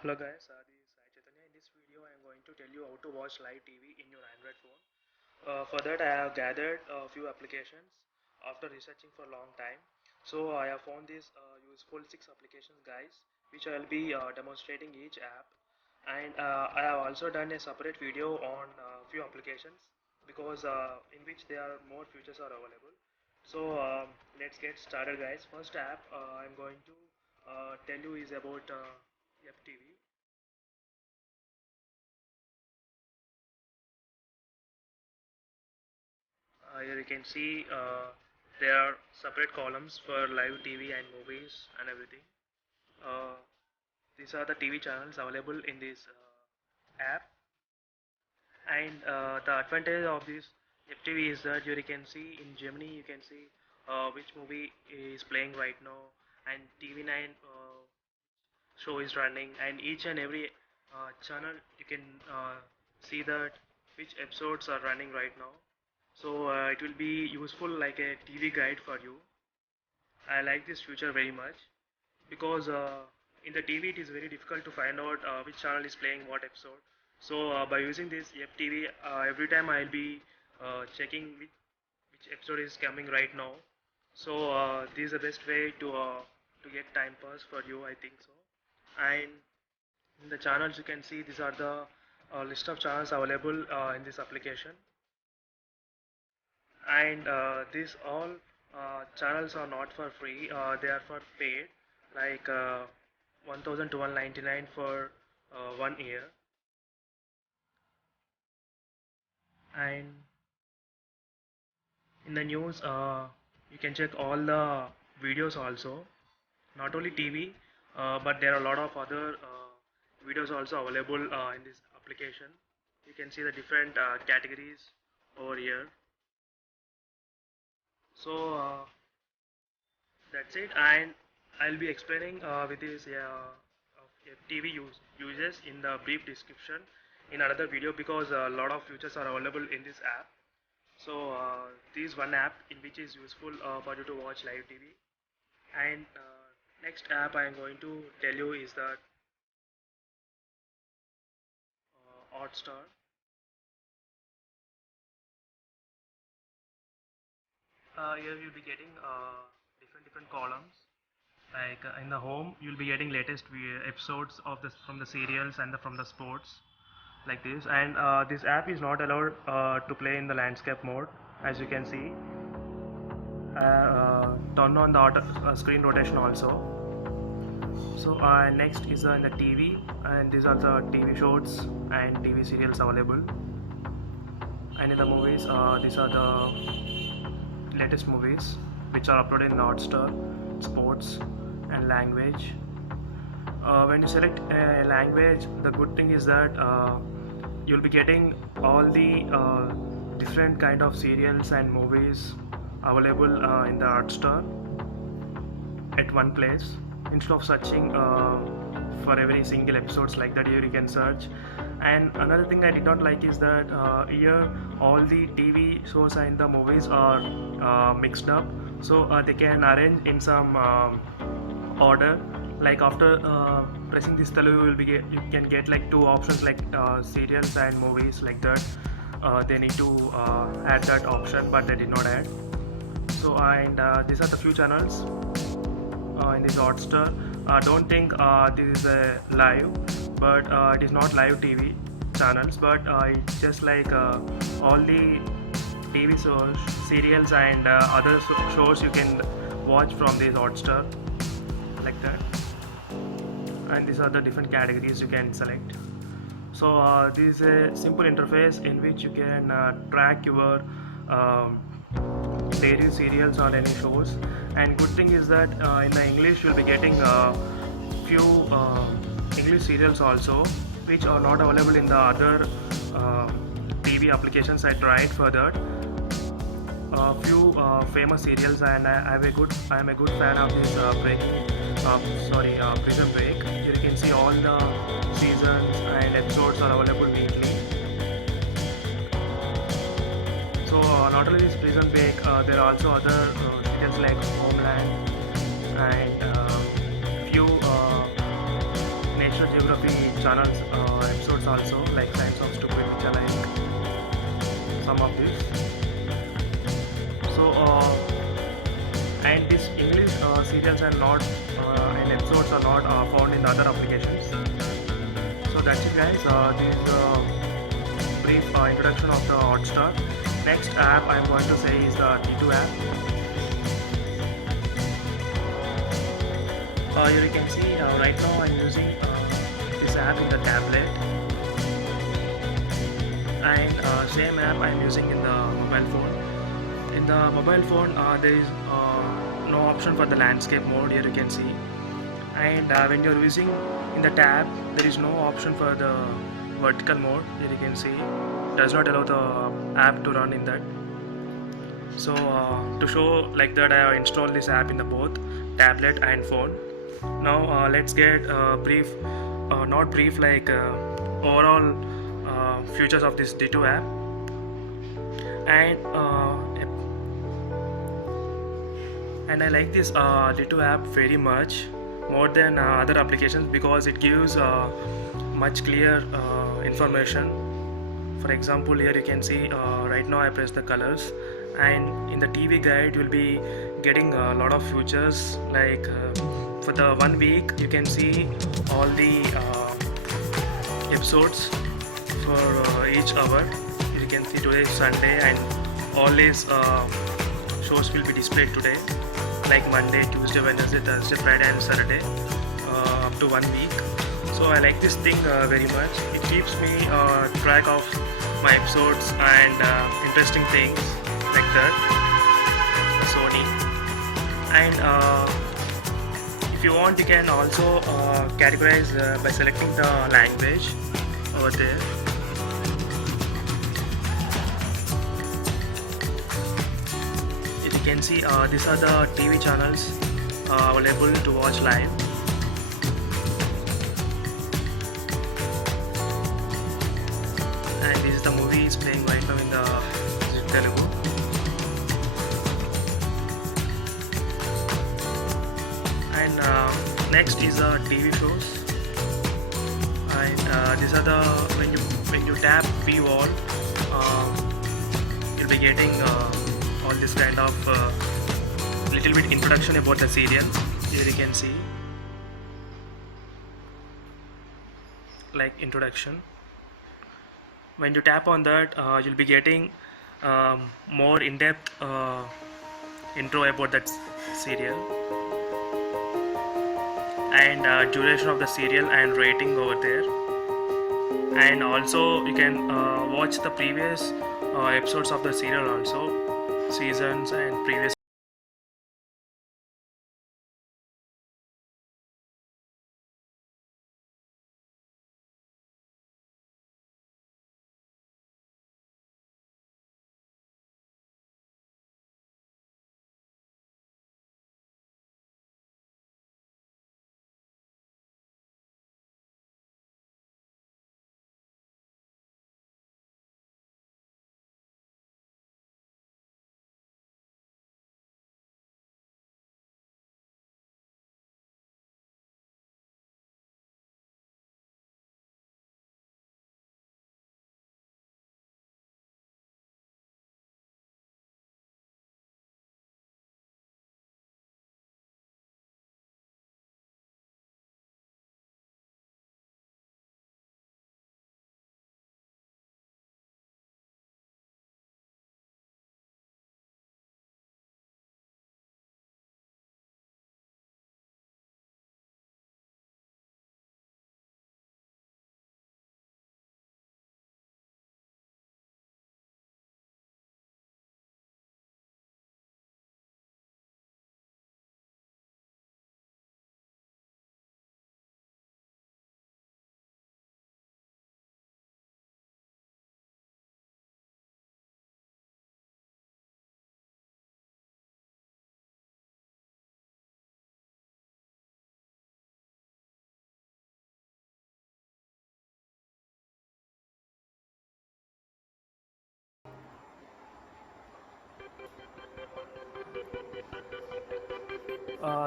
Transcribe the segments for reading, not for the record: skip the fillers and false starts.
Hello guys, this is Sai Chaitanya. In this video, I am going to tell you how to watch live TV in your Android phone. For that, I have gathered a few applications after researching for a long time. So I have found these useful 6 applications, guys, which I will be demonstrating each app. And I have also done a separate video on a few applications because in which there are more features are available. So let's get started, guys. First app I'm going to tell you is about FTV. Here you can see there are separate columns for live TV and movies and everything. Uh, these are the TV channels available in this app, and the advantage of this FTV is that you can see in Germany you can see which movie is playing right now, and TV9 show is running, and each and every channel you can see that which episodes are running right now. So it will be useful like a TV guide for you. I like this feature very much because in the TV it is very difficult to find out which channel is playing what episode. So by using this FTV, every time I'll be checking which episode is coming right now. So this is the best way to get time pass for you, I think so. And in the channels you can see these are the list of channels available in this application, and these all channels are not for free, they are for paid, like 1299 for 1 year. And in the news you can check all the videos also, not only TV, but there are a lot of other videos also available in this application. You can see the different categories over here. So that's it, and I'll be explaining with this FTV uses in the brief description in another video, because a lot of features are available in this app. So this is one app in which is useful for you to watch live TV. And next app I am going to tell you is that Hotstar. Here you'll be getting different columns. Like in the home, you'll be getting latest episodes of this from the serials and from the sports, like this. And this app is not allowed to play in the landscape mode, as you can see. Turn on the screen rotation also. So next is in the TV, and these are the TV shows and TV serials available. And in the movies, these are the latest movies which are uploaded in Hotstar, sports, and language. When you select a language, the good thing is that you'll be getting all the different kind of serials and movies available in the Hotstar at one place, instead of searching for every single episodes like that. Here you can search. And another thing I did not like is that here all the TV shows and the movies are mixed up, so they can arrange in some order. Like after pressing this Telugu, you can get like two options, like serials and movies, like that. They need to add that option, but they did not add. So and these are the few channels in this Hotstar. Don't think this is a live, but it is not live TV channels, but it's just like all the TV shows, serials, and other shows you can watch from this Hotstar, like that. And these are the different categories you can select. So this is a simple interface in which you can track your daily serials or any shows. And good thing is that in the English you'll be getting few English serials also, which are not available in the other TV applications. I tried for that few famous serials, and I am a good fan of this Prison Break. Here you can see all the seasons and episodes are available weekly. So not only this Prison Break, there are also other serials like Homeland and few nature Geography channels episodes also, like Science of Stupid, which I like some of this. So and these English serials are not and episodes are not found in the other applications. So that's it, guys. This is a brief introduction of the Hotstar. Next app I'm going to say is the T2 app. Here you can see right now I'm using this app in the tablet, and same app I'm using in the mobile phone. In the mobile phone, there is no option for the landscape mode. Here you can see, and when you're using in the tab, there is no option for the vertical mode. Here you can see, does not allow the app to run in that. So to show like that, I have installed this app in the both tablet and phone. Now let's get brief, not brief, like overall features of this D2 app. And I like this D2 app very much, more than other applications, because it gives much clear information. For example, here you can see right now I press the colors, and in the TV guide you will be getting a lot of features, like for the 1 week you can see all the episodes for each hour. You can see today is Sunday, and all these shows will be displayed today, like Monday, Tuesday, Wednesday, Thursday, Friday and Saturday, up to 1 week. So I like this thing very much. It keeps me track of my episodes and interesting things like that. Sony. And if you want, you can also categorize by selecting the language over there. If you can see, these are the TV channels available to watch live. And this is the movie is playing right now in the Telugu. And next is the TV shows. And these are the when you tap view all, you'll be getting all this kind of little bit introduction about the serials. Here you can see like introduction. When you tap on that, you'll be getting more in-depth intro about that serial, and duration of the serial and rating over there. And also you can watch the previous episodes of the serial also, seasons and previous.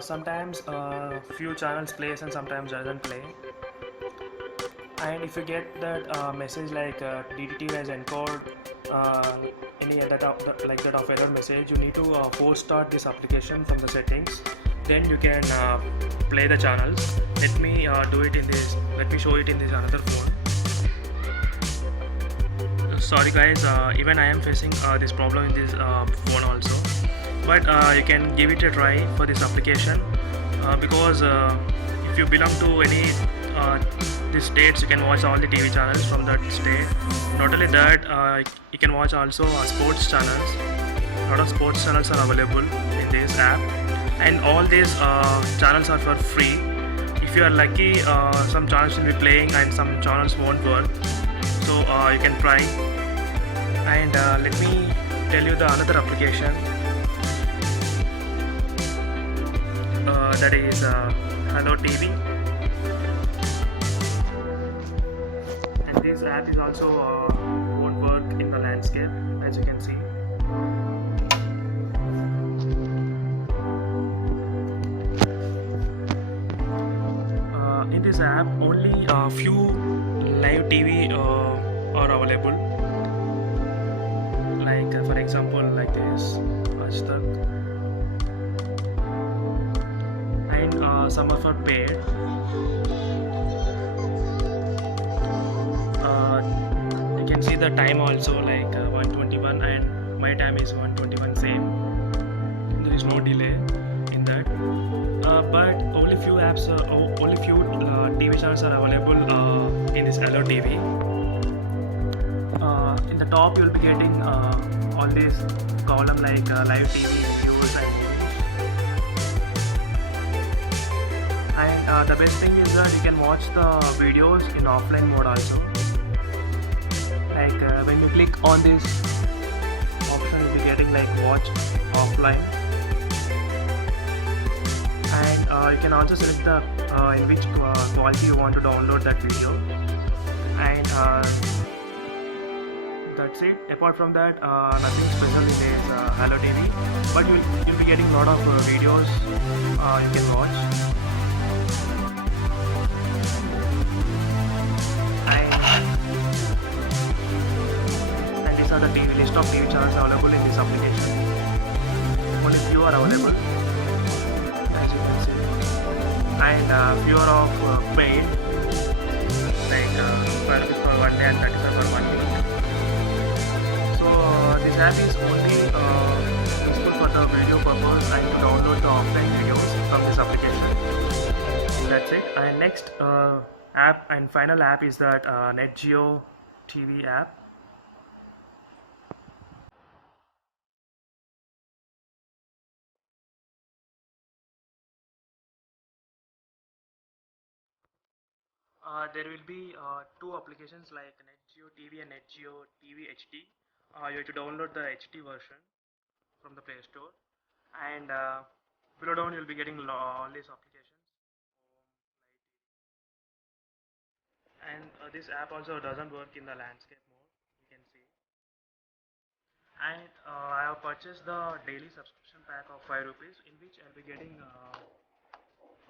Sometimes few channels plays and sometimes doesn't play. And if you get that message like DDT has encoded any that like that of error message, you need to force start this application from the settings. Then you can play the channels. Let me do it in this. Let me show it in this another phone. Sorry guys, even I am facing this problem in this phone also, but you can give it a try for this application because if you belong to any these states, you can watch all the TV channels from that state. Not only that, you can watch also sports channels. A lot of sports channels are available in this app, and all these channels are for free. If you are lucky, some channels will be playing and some channels won't work, so you can try. And let me tell you the another application that is Hello TV. And this app is also won't work in the landscape, as you can see. In this app, only a few live TV are available. Like for example, like this, Aaj Tak, and some are for paid. You can see the time also, like 121, and my time is 121 same. There is no delay in that. But only few apps, only few TV channels are available in this Hello TV. In the top, you'll be getting all these column like live TV, views, and movies. And the best thing is that you can watch the videos in offline mode also. Like when you click on this option, you'll be getting like watch offline. And you can also select the in which quality you want to download that video. And that's it. Apart from that, nothing special in this Hello TV, but you'll be getting a lot of videos you can watch. And these are the list of TV channels available in this application. Only few are available, as you can see, and few are of paid, like 5 rupees for 1 day and 35 for 1 week. So this app is only useful for the video purpose, and you download the offline videos from this application. That's it. And next app and final app is that NetGeo TV app. There will be two applications like NetGeo TV and NetGeo TV HD. You have to download the HD version from the Play Store, and below down you'll be getting all these applications. And this app also doesn't work in the landscape mode, you can see. And I have purchased the daily subscription pack of 5 rupees, in which I'll be getting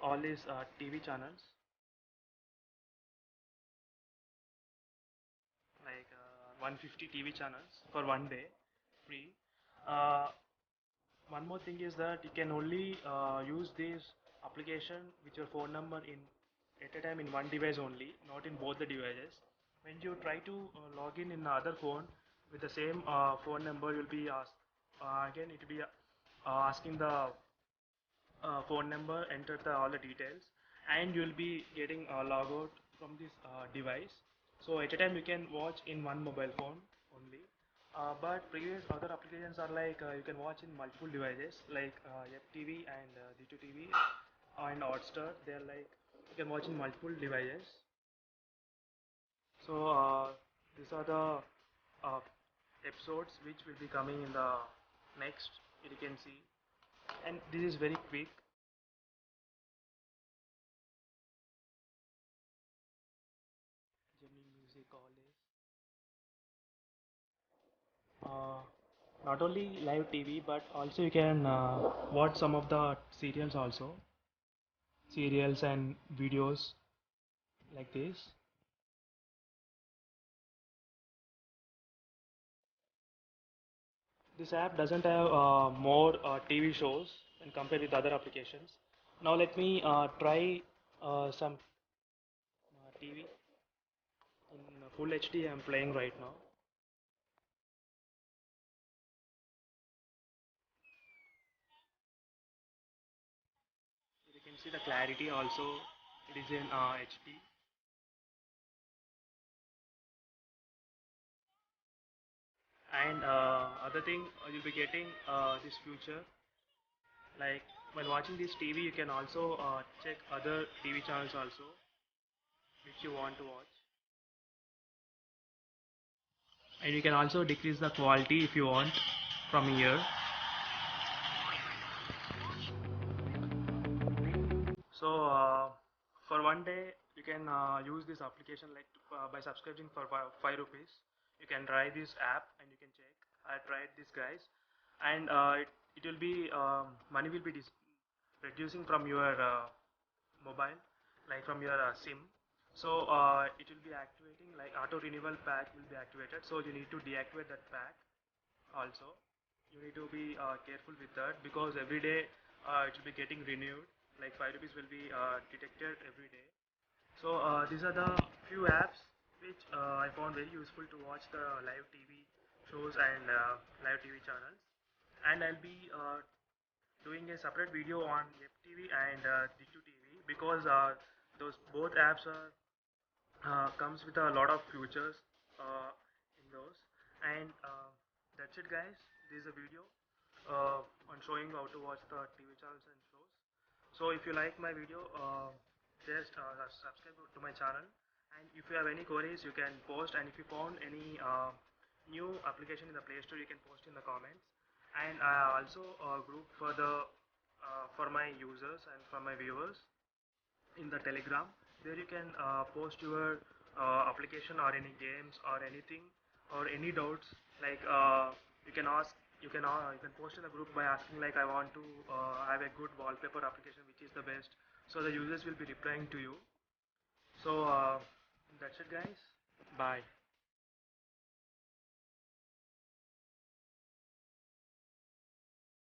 all these TV channels, like 150 TV channels for 1 day free. Uh, One more thing is that you can only use this application with your phone number in at a time in one device only, not in both the devices. When you try to log in another phone with the same phone number, you'll be asked again. It will be asking the phone number, enter all the details, and you'll be getting log out from this device. So at a time you can watch in one mobile phone only. But previous other applications are like you can watch in multiple devices like FTV and D2 TV and Hotstar. They're like you can watch in multiple devices. So these are the uh, episodes which will be coming in the next. You can see, and this is very quick. Gemini Music, all this. Uh, Not only live TV, but also you can watch some of the serials also, serials and videos like this. This app doesn't have more TV shows when compared with other applications. Now let me try some TV in full HD. I'm playing right now. You can see the clarity also. It is in HD. And other thing, you'll be getting this future. Like when watching this TV, you can also check other TV channels also which you want to watch. And you can also decrease the quality if you want from here. So for one day you can use this application like by subscribing for 5 rupees. You can try this app and you can check. I tried this guys, and it will be money will be reducing from your mobile, like from your SIM. So it will be activating, like auto renewal pack will be activated. So you need to deactivate that pack also. You need to be careful with that because every day it will be getting renewed, like 5 rupees will be detected every day. So these are the few apps which I found very useful to watch the live TV shows and live TV channels. And I'll be doing a separate video on FTV and Digital TV because those both apps are comes with a lot of features in those. And that's it guys, this is a video on showing how to watch the TV channels and shows. So if you like my video, just subscribe to my channel, and if you have any queries you can post, and if you found any new application in the Play Store you can post in the comments. And I also group for the for my users and for my viewers in the Telegram. There you can post your application or any games or anything or any doubts. Like you can ask, you can post in the group by asking like I want to have a good wallpaper application which is the best. So the users will be replying to you. So that's it guys. Bye.